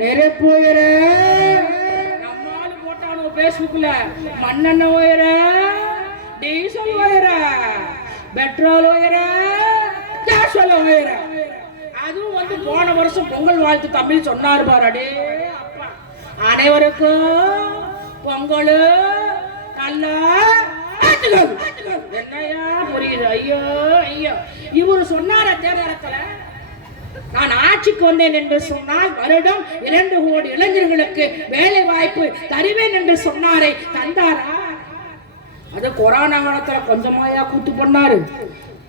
நெருப்புயரே. நம்மால் போட்டானோ பேஸ்புக்ல மண்ணெண்ண உயர, டீசல் உயர, பெட்ரோல் உயர, கேஷுவல் உயர. அதுவும் வந்து போன வருஷம் பொங்கல் வாழ்த்து தமிழ் சொன்னார் பாரு, அடே அப்பா அனைவருக்கும் பொங்கல் நல்லா என்னையா புரியுது. ஐயோ ஐயோ, இவரு சொன்னார தேர்தலத்துல நான் ஆட்சிக்கு வந்தேன் என்று சொன்னால் வருடம் 2 கோடி இளைஞர்களுக்கு வேலை வாய்ப்பு தருவேன் என்று சொன்னாரே, தந்தாரா? அது கொரோனா காலத்துல கொஞ்சமாயா கூட்டு பண்ணாரு.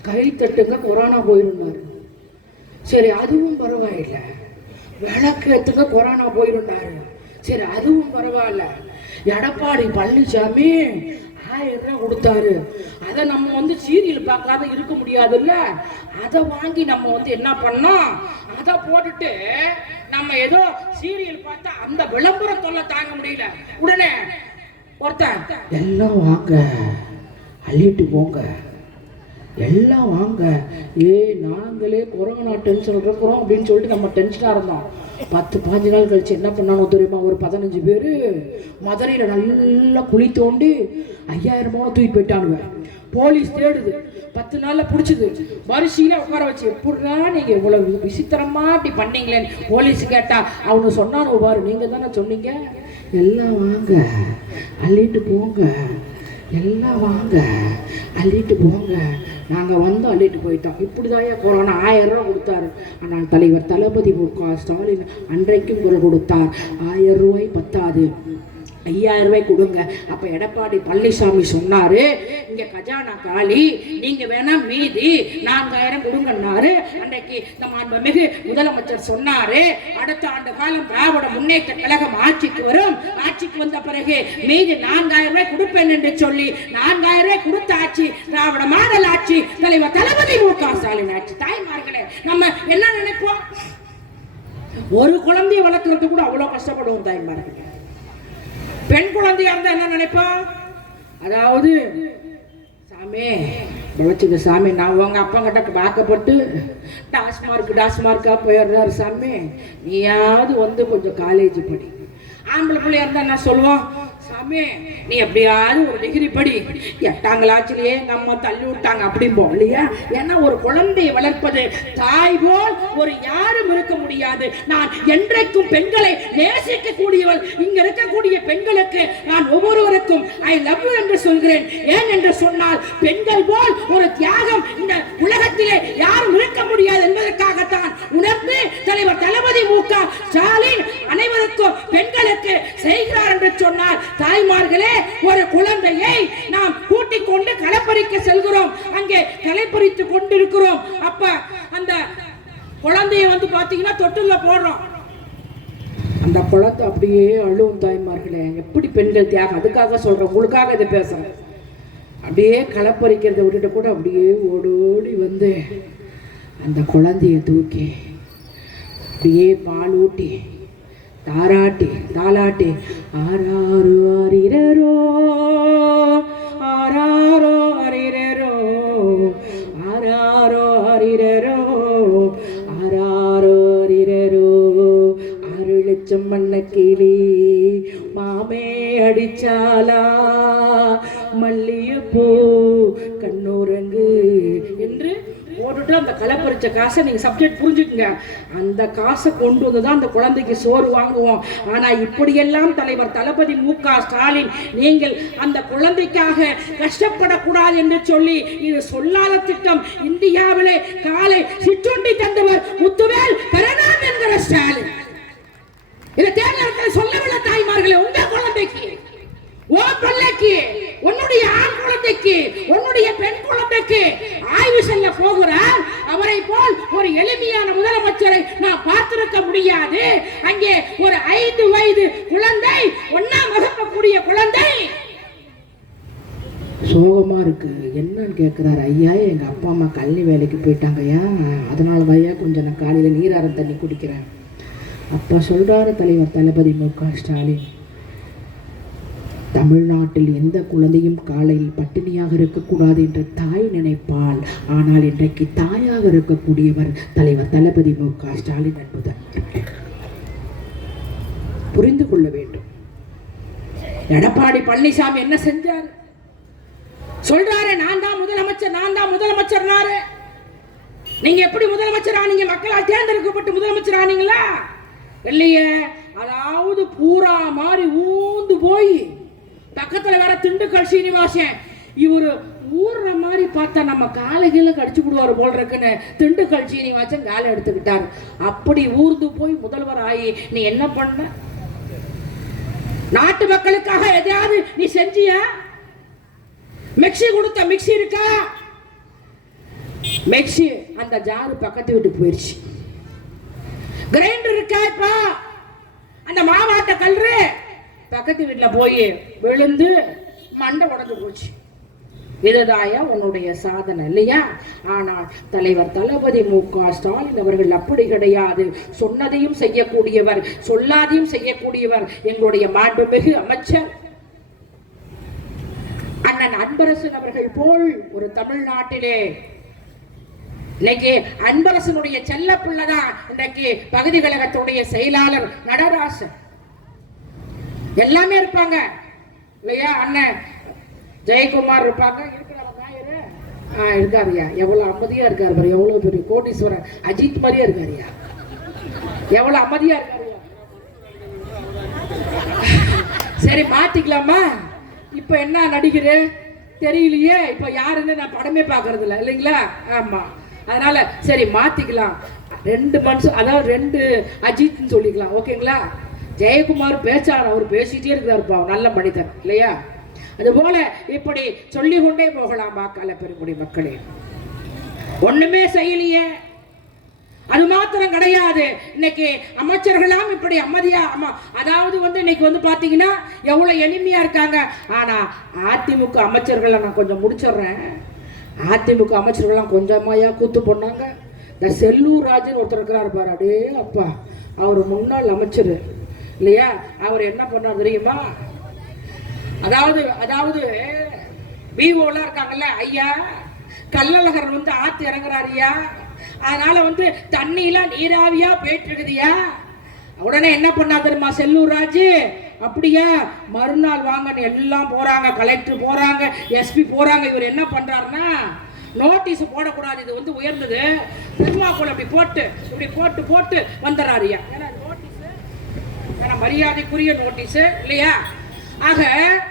கை தட்டுங்க கொரோனா போயிருந்தாரு. சரி அதுவும் பரவாயில்லை. விளக்கு எடுத்துங்க கொரோனா போயிருந்தாரு. சரி அதுவும் பரவாயில்ல. எடப்பாடி பழனிசாமி 1000 ரூபாய் கொடுத்தாரு. அதை நம்ம வந்து சீரியல் பார்க்காத இருக்க முடியாதுல்ல. அதை வாங்கி நம்ம வந்து என்ன பண்ணோம், அதை போட்டுட்டு நம்ம ஏதோ சீரியல் பார்த்தா அந்த விளம்பரம் தொல்லை தாங்க முடியல. உடனே ஒருத்தன் எல்லாம் வாங்க அள்ளிட்டு போங்க, எல்லாம் வாங்க, நாங்களே கொரோனா டென்ஷன் இருக்கிறோம் அப்படின்னு சொல்லிட்டு நம்ம டென்ஷனாக இருந்தோம். 10-15 நாள் கழிச்சு என்ன பண்ணானோ தெரியுமா, ஒரு 15 பேர் மதுரையில் நல்லா குழி தோண்டி 5000 ரூபாய் தூக்கிட்டு போயிட்டானுங்க. போலீஸ் தேடுது, 10 நாள்ல பிடிச்சிது. வரிசையில உட்கார வச்சு, எப்படின்னா நீங்க இவ்வளவு விசித்திரமா இப்படி பண்ணீங்களேன்னு போலீஸ் கேட்டா அவனு சொன்னானு பாரு, நீங்க தானே சொன்னீங்க எல்லாம் வாங்க அள்ளிட்டு போங்க, எல்லாம் வாங்க அள்ளிட்டு போங்க, நாங்கள் வந்து அள்ளிட்டு போயிட்டோம். இப்படிதான் கொரோனா 1000 ரூபா கொடுத்தாரு. ஆனால் தலைவர் தளபதி மு.க. ஸ்டாலின் அன்றைக்கும் குரல் கொடுத்தார், 1000 ரூபாய் பத்தாது, 5000 ரூபாய் கொடுங்க. அப்ப எடப்பாடி பழனிசாமி சொன்னாரு, இங்க கஜானா காலி, நீங்க வேணா மீதி 4000 கொடுங்கன்னாரு. அன்றைக்கு நம்ம மிகு முதலமைச்சர் சொன்னாரு, அடுத்த ஆண்டு காலம் திராவிட முன்னேற்ற கழகம் ஆட்சிக்கு வரும், ஆட்சிக்கு வந்த பிறகு மீதி 4000 ரூபாய் கொடுப்பேன் என்று சொல்லி 4000 ரூபாய் கொடுத்த ஆட்சி திராவிட மாடல் ஆட்சி, தலைவர் தளபதி மு.க. ஸ்டாலின் ஆட்சி. தாய்மார்களே, நம்ம என்ன நினைப்போம், ஒரு குழந்தையை வளர்க்கறது கூட அவ்வளவு கஷ்டப்படுவோம் தாய்மார்களே. பெண் குழந்தையா இருந்தா என்ன நினைப்பா, அதாவது சாமி வளர்ச்சிங்க சாமி, நான் உங்க அப்பா கிட்ட வாக்கப்பட்டு டாஸ்மார்க்கா போயிடுறாரு சாமி, நீயாவது வந்து கொஞ்சம் காலேஜ் படி. ஆம்பளை பிள்ளையா இருந்தா என்ன சொல்லுவோம், சாமி நீ எப்படியாவது ஒரு டிகிரி படி, 8ஆம் கிளாஸ்லயே எங்க அம்மா தள்ளி விட்டாங்க அப்படிம்போம் இல்லையா. ஏன்னா ஒரு குழந்தையை வளர்ப்பது தாய் போல் ஒரு யாரும் இருக்க முடியாது. நான் என்றைக்கும் பெண்களை நேசிக்க கூடியவள். இங்க இருக்கக்கூடிய பெண்களுக்கு நான் ஒவ்வொருவருக்கும் ஐ லவ் யூ என்று சொல்கிறேன். ஏன் என்று சொன்னால் பெண்கள் போல் ஒரு தியாகம் இந்த உலகத்திலே யாரும் இருக்க முடியாது என்பதற்காகத்தான் உணர்ந்து தலைவர் தளபதி மு.க. ஸ்டாலின் அனைவருக்கும் பெண்களுக்கு செய்கிறார் என்று சொன்னார். தாய்மார்களே, ஒரு குழந்தையை நாம் கூட்டிக் கொண்டு களப்பறிக்க செல்கிறோம், அங்கே களப்பறித்துக் கொண்டிருக்கிறோம். அப்ப அந்த குழந்தையை வந்து பாத்தீங்கன்னா தொட்டுல போடுறோம், அந்த குழந்தை அப்படியே அழுவும். தாய்மார்களே, எப்படி பெண்கள் தியாகம், அதுக்காக சொல்றேன், உங்களுக்காக இதை பேசுறேன். அப்படியே களப்பறிக்கிறத விட்டுட்டு கூட அப்படியே ஓடோடி வந்து அந்த குழந்தைய தூக்கி அப்படியே பால் ஊட்டி தாராட்டி தாலாட்டி ஆராரோ ஆரிரரோ ஆராரோ ஆரிரரோ ஆராரோ மல்லியப்பூ கண்ணூரங்கு என்று போட்டுட்டு அந்த களைப்பறிச்ச காசை நீங்க சப்ஜெக்ட் புரிஞ்சுக்குங்க. அந்த காசை கொண்டு வந்து தான் அந்த குழந்தைக்கு சோறு வாங்குவோம். ஆனா இப்படியெல்லாம் தலைவர் தளபதி மு.க. ஸ்டாலின் நீங்கள் அந்த குழந்தைக்காக கஷ்டப்படக்கூடாது என்று சொல்லி இது சொல்லாத திட்டம். இந்தியாவிலே காலை சிற்றுண்டி தந்தவர் முத்துவேல் கருணாநிதி என்கிற ஸ்டாலின். இதை தேர்தல் சொல்லவில்லை. தாய்மார்களே, உங்க குழந்தைக்கு, உன் பிள்ளைக்கு, உன்னுடைய ஆண் குழந்தைக்கு, உன்னுடைய பெண் குழந்தைக்கு ஆய்வு செய்ய போகிறார். அவரை போல் ஒரு எளிமையான முதலமைச்சரை நான் பார்த்திருக்க முடியாது. அங்கே ஒரு 5 வயது குழந்தை, 1ஆம் வகுக்கக்கூடிய குழந்தை சோகமா இருக்கு. என்னன்னு கேட்கிறாரு. ஐயா, எங்க அப்பா அம்மா கல்வி வேலைக்கு போயிட்டாங்கய்யா, அதனால ஐயா கொஞ்சம் நான் காலையில நீராரம் தண்ணி குடிக்கிறேன். அப்பா சொல்றாரு தலைவர் தளபதி மு.க. ஸ்டாலின், தமிழ்நாட்டில் எந்த குழந்தையும் காலையில் பட்டினியாக இருக்கக்கூடாது என்ற தாய் நினைப்பாள். ஆனால் இன்றைக்கு தாயாக இருக்கக்கூடியவர் தலைவர் தளபதி மு.க. ஸ்டாலின் என்பதை புரிந்து கொள்ள வேண்டும். எடப்பாடி பழனிசாமி என்ன செஞ்சார்? சொல்றாரு, நான் தான் முதலமைச்சர், நான் தான் முதலமைச்சர். நீங்க எப்படி முதலமைச்சர் ஆனீங்க? மக்களால் தேர்ந்தெடுக்கப்பட்டு முதலமைச்சர் ஆனீங்களா? இல்லையே. அதாவது பூரா மாதிரி ஊந்து போய் பக்கத்துல வேற திண்டுக்கல் சீனிவாசன், இவரு ஊர்ற மாதிரி பார்த்தா நம்ம காலைகளை கடிச்சு விடுவாரு போல் இருக்குன்னு திண்டுக்கல் சீனிவாசன் காலை எடுத்துக்கிட்டாரு. அப்படி ஊர்ந்து போய் முதல்வர் ஆகி நீ என்ன பண்ண? நாட்டு மக்களுக்காக எதையாவது நீ செஞ்சியா? மிக்சி கொடுத்த மிக்சி இருக்கா? மிக்சி அந்த ஜாரு பக்கத்து வீட்டுக்கு போயிடுச்சு. கிரைண்டர் இருக்கா? இப்ப அந்த மாவாட்ட கல்று பக்கத்து வீட்டுல போய் விழுந்து மண்டை உடஞ்சு போச்சு. இதுதாயா உன்னுடைய சாதனை இல்லையா? ஆனால் தலைவர் தளபதி மு.க. ஸ்டாலின் அவர்கள் அப்படி கிடையாது. சொன்னதையும் செய்யக்கூடியவர், சொல்லாதையும் செய்யக்கூடியவர் எங்களுடைய மாண்புமிகு அமைச்சர் அண்ணன் அன்பரசன் அவர்கள் போல் ஒரு தமிழ்நாட்டிலே இன்னைக்கு அன்பரசனுடைய செல்ல பிள்ளைதான் இன்னைக்கு பகுதி கழகத்துடைய செயலாளர் நடராசன். எல்லாமே இருப்பாங்க இல்லையா? அண்ணன் ஜெயக்குமார் இருப்பாங்க. இருக்காருயா, எவ்வளவு அமைதியா இருக்காரு பாரு. எவ்வளவு பெரிய கோடீஸ்வரன் அஜித் மாதிரியா இருக்காருயா. எவ்வளவு அமைதியா இருக்காருயா. சரி, மாத்திக்கலாமா? இப்ப என்ன நடிகரு தெரியலையே. இப்ப யாருன்னு நான் படமே பாக்குறது இல்லை இல்லைங்களா? ஆமா, அதனால சரி மாத்திக்கலாம். 2 மனுஷன், அதாவது 2 அஜித்னு சொல்லிக்கலாம். ஓகேங்களா? ஜெயக்குமார் பேச்சாளர், அவர் பேசிட்டே இருக்கிறாருப்பா, நல்ல மனிதன் இல்லையா? அதுபோல இப்படி சொல்லிக் கொண்டே போகலாம். வாக்காளர் பெருங்குடி மக்களே, ஒண்ணுமே செய்யலையே. அது மாத்திரம் கிடையாது. இன்னைக்கு அமைச்சர்களாம் இப்படி அமைதியா, அதாவது இன்னைக்கு பாத்தீங்கன்னா எவ்வளவு எளிமையா இருக்காங்க. ஆனா அதிமுக அமைச்சர்களை நான் கொஞ்சம் முடிச்சிடுறேன். அதிமுக அமைச்சர்கள்லாம் கொஞ்சமாயா கூத்து பண்ணாங்க. இந்த செல்லூர் ராஜன் ஒருத்தர் இருக்கிறாரு பாரு, அடே அப்பா, அவர் முன்னாள் அமைச்சர் இல்லையா? அவர் என்ன பண்ணார் தெரியுமா? அதாவது விஓலாம் இருக்காங்கல்ல ஐயா, கள்ளழகர் ஆத்து இறங்குறாரு ஐயா, அதனால தண்ணியெல்லாம் நீராவியா போயிட்டு இருக்குதுயா. உடனே என்ன பண்ணா தெரியுமா செல்லூர் ராஜு? அப்படியா, மறுநாள் வாங்கன்னு எல்லாம் போறாங்க, கலெக்டர் போறாங்க, எஸ்பி போறாங்க. இவர் என்ன பண்றாருன்னா, நோட்டீஸ் போடக்கூடாது, இது உயர்ந்தது, பெருமாக்குள் அப்படி போட்டு இப்படி போட்டு போட்டு வந்துடுறாருயா. ஏன்னா நோட்டீஸ் மரியாதைக்குரிய நோட்டீஸ் இல்லையா? ஆக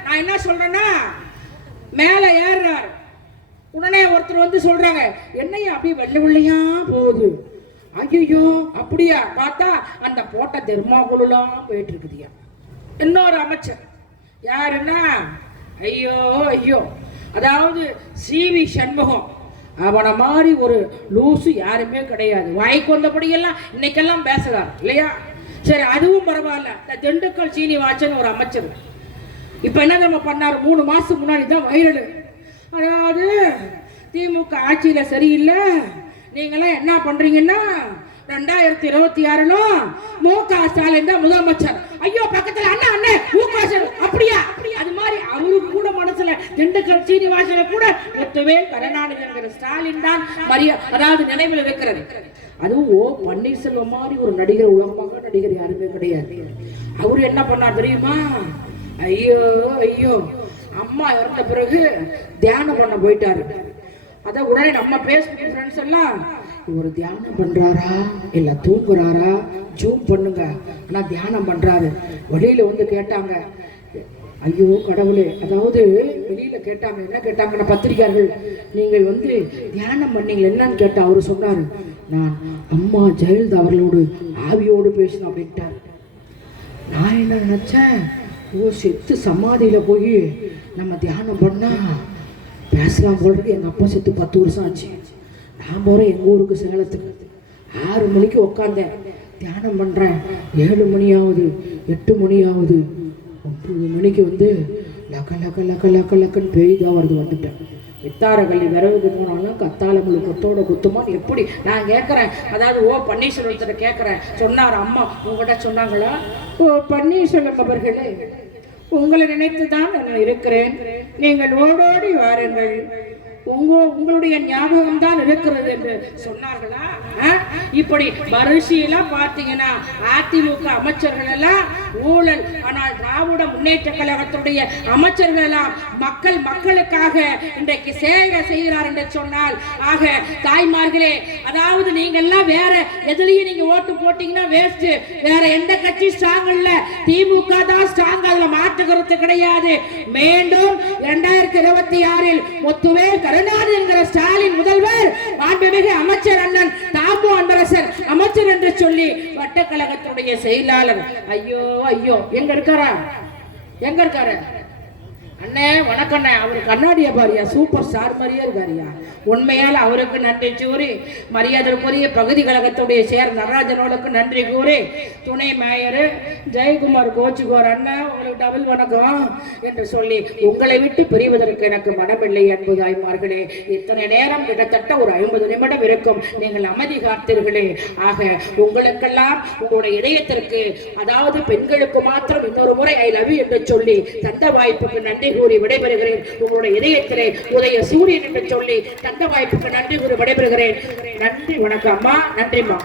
நான் என்ன சொல்றேன்னா, மேல ஏறுறாரு. உடனே ஒருத்தர் சொல்றாங்க, என்னையா அப்படியே வெள்ளை வெள்ளையா போகுது. ஐயோ அப்படியா? பார்த்தா அந்த போட்ட தெர்மாகுலாம் போயிட்டு இருக்குதுயா. இன்னொரு அமைச்சர் யாருன்னா, ஐயோ ஐயோ, அதாவது சிவி சண்முகம், அவனை மாதிரி ஒரு லூசு யாருமே கிடையாது. வாய்க்கு வந்தபடியெல்லாம் இன்னைக்கெல்லாம் பேசுறார் இல்லையா? சரி, அதுவும் பரவாயில்ல. இந்த திண்டுக்கல் சீனிவாசன் ஒரு அமைச்சர் இப்ப என்ன நம்ம பண்ணாரு? 3 மாசத்துக்கு முன்னாடி தான் வைரல். அதாவது திமுக ஆட்சியில சரியில்லை, நீங்களாம் என்ன பண்றீங்கன்னா 2026 மு.க. ஸ்டாலின் தான் முதலமைச்சர். ஐயோ பக்கத்துல அண்ணா அண்ணே மு.க. ஸ்டாலின் அப்படியா? அது மாதிரி அவருக்கு கூட மனசுல திண்டுக்கல் சீனிவாசனை கூட முத்துவேல் கருணாநிதி என்கிற ஸ்டாலின் தான் அதாவது நினைவில் இருக்கிறது. அதுவும் ஓ பன்னீர்செல்வம் மாதிரி ஒரு நடிகர், உலகமாக நடிகர் யாருமே கிடையாது. அவரு என்ன பண்ணார் தெரியுமா? ஐயோ ஐயோ, அம்மா இறந்த பிறகு தியானம் பண்ண போயிட்டாரு. அதான் உடனே நம்ம பேஸ்புக் ஃப்ரெண்ட்ஸ் எல்லாம் இவர் தியானம் பண்றாரா இல்ல தூங்குறாரா ஜூம் பண்ணுங்க, ஆனா தியானம் பண்றாரு. வெளியில வந்து கேட்டாங்க, ஐயோ கடவுளே, அதாவது வெளியில கேட்டாங்க, என்ன கேட்டாங்கன்னா பத்திரிகையாளர்கள், நீங்கள் வந்து தியானம் பண்ணீங்க என்னன்னு கேட்டா அவரு சொன்னாரு, நான் அம்மா ஜெயலலிதா அவர்களோடு ஆவியோடு பேசினேன் அப்படின்ட்டார். நான் என்ன நினைச்சேன், ஓ செத்து சமாதியில போய் நம்ம தியானம் பண்ணா பேசலாம் போடுறது. எங்கள் அப்பா செத்து 10 வருஷம் ஆச்சு. நான் போகிறேன் எங்கள் ஊருக்கு சேலத்துக்கு. 6 மணிக்கு உக்காந்தேன், தியானம் பண்ணுறேன். 7 மணி ஆகுது, 8 மணி ஆகுது, 9 மணிக்கு வந்து லக்க லக்க லக்க லக்க லக்கன்னு பெய்தான் வருது. வந்துட்டேன். வித்தாரகல்லி விரவுக்கு போனாலும் கத்தாளங்களுக்கு கொத்தோட குத்துமா எப்படி நான் கேட்குறேன். அதாவது ஓ பன்னீர்செல்வத்தை கேட்குறேன். சொன்னார் அம்மா, உங்கள்கிட்ட சொன்னாங்களா? ஓ பன்னீர்செல்வம் அவர்களே, உங்களை நினைத்து தான் நான் இருக்கிறேன், நீங்கள் ஓடோடி வாருங்கள், உங்களுடைய ஞாபகம் தான் இருக்கிறது என்று சொன்னார்களா? இப்படி வரிசையெல்லாம் பார்த்தீங்கன்னா அதிமுக அமைச்சர்கள் எல்லாம் ஊழல், ஆனால் திராவிட முன்னேற்ற கழகத்துடைய அமைச்சர்கள் எல்லாம் மக்களுக்காக இன்றைக்கு சேவை செய்கிறார் என்று சொன்னால், ஆக தாய்மார்களே, அதாவது நீங்க எல்லாம் வேற எதுலயும் நீங்க ஓட்டு போட்டீங்கன்னா வேஸ்ட். வேற எந்த கட்சி ஸ்ட்ராங் இல்ல, திமுக தான் ஸ்ட்ராங், அதுல மாற்றுகிறது கிடையாது. மீண்டும் 2026 முத்துவேல் கருணாநிதி என்கிற ஸ்டாலின் முதல்வர், மாண்புமிகு அமைச்சர் அண்ணன் தாமு அன்பரசன் அமைச்சர் என்று சொல்லி வட்டக்கழகத்துடைய செயலாளர், ஐயோ ஐயோ எங்க இருக்காரா? எங்க இருக்காரு அண்ணே? வணக்கண்ணே. அவரு கண்ணாடிய பாரியா, சூப்பர் ஸ்டார் மாதிரியே இருக்காரியா. உண்மையால் அவருக்கு நன்றி கூறி, மரியாதைக்குரிய பகுதி கழகத்துடைய சேர் நடராஜனோளுக்கு நன்றி கூறி, துணை மேயர் ஜெயக்குமார் கோச்சுகோர் அண்ணன் உங்களுக்கு டபுள் வணக்கம் என்று சொல்லி, உங்களை விட்டு பிரிவதற்கு எனக்கு மனமில்லை என்பதாய்மார்களே. இத்தனை நேரம் கிட்டத்தட்ட ஒரு 50 நிமிடம் இருக்கும், நீங்கள் அமைதி காத்தீர்களே. ஆக உங்களுக்கெல்லாம் உங்களுடைய இதயத்திற்கு, அதாவது பெண்களுக்கு மாத்திரம் இன்னொரு முறை ஐ லவ் யூ என்று சொல்லி தந்த வாய்ப்புக்கு நன்றி கூறி விடைபெறுகிறேன். உங்களுடைய இதயத்திலே உதய சூரியன் என்று சொல்லி தந்த வாய்ப்புக்கு நன்றி கூறி விடைபெறுகிறேன். நன்றி, வணக்கம் அம்மா. நன்றிம்மா.